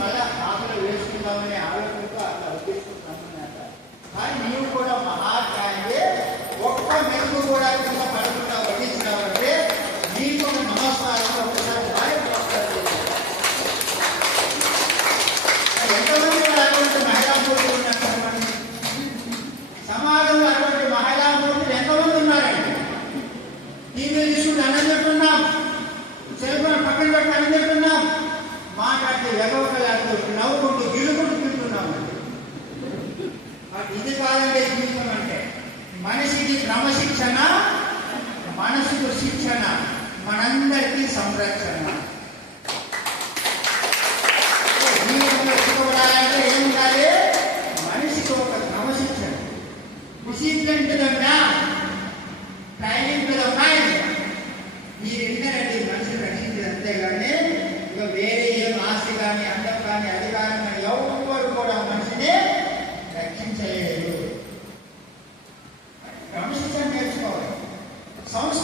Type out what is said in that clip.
మళ్ళా ఆకలి వేసుకుందామనే ఆలోచనతో అట్లా ఉద్దేశిస్తున్నామన్నమాట. కానీ నీవు కూడా మహాత్యాగే ఒక్క మెరుగు కూడా కింద పడకుండా వడ్డించినావంటే నీకు నమస్కారం ఒకసారి ఎంతమంది అటువంటి మహిళామూర్తులు ఉన్నటువంటి సమాజంలో అటువంటి మహిళామూర్తులు ఎంతమంది ఉన్నారండి? టీవీ తీసుకుంటే అన్నం చెప్తున్నాం, సెల్ ఫోన్ పక్కన పెట్టి అన్నం చెప్తున్నాం, మాట్లాడితే వెగవకలాడుతూ నవ్వుకుంటూ గిలుకుంటూ తింటున్నాం. ఇది కాదండి జీవితం అంటే. మనిషికి క్రమశిక్షణ, మనసుకు శిక్షణ, మనందరికీ సంరక్షణ. జీవితంలో సుఖపడాలంటే ఏం ఉండాలి? మనిషికి ఒక క్రమశిక్షణ, discipline to the man, training to the mind. మీరు ఎందుకంటే మనిషిని రక్షించేది. అంతేగాని ఇక వేరే ఏం ఆస్తి కానీ అందం కానీ అధికారం కానీ ఎవరు కూడా మనిషిని రక్షించలేదు. క్రమశిక్షణ నేర్చుకోవాలి. సంస్కృతి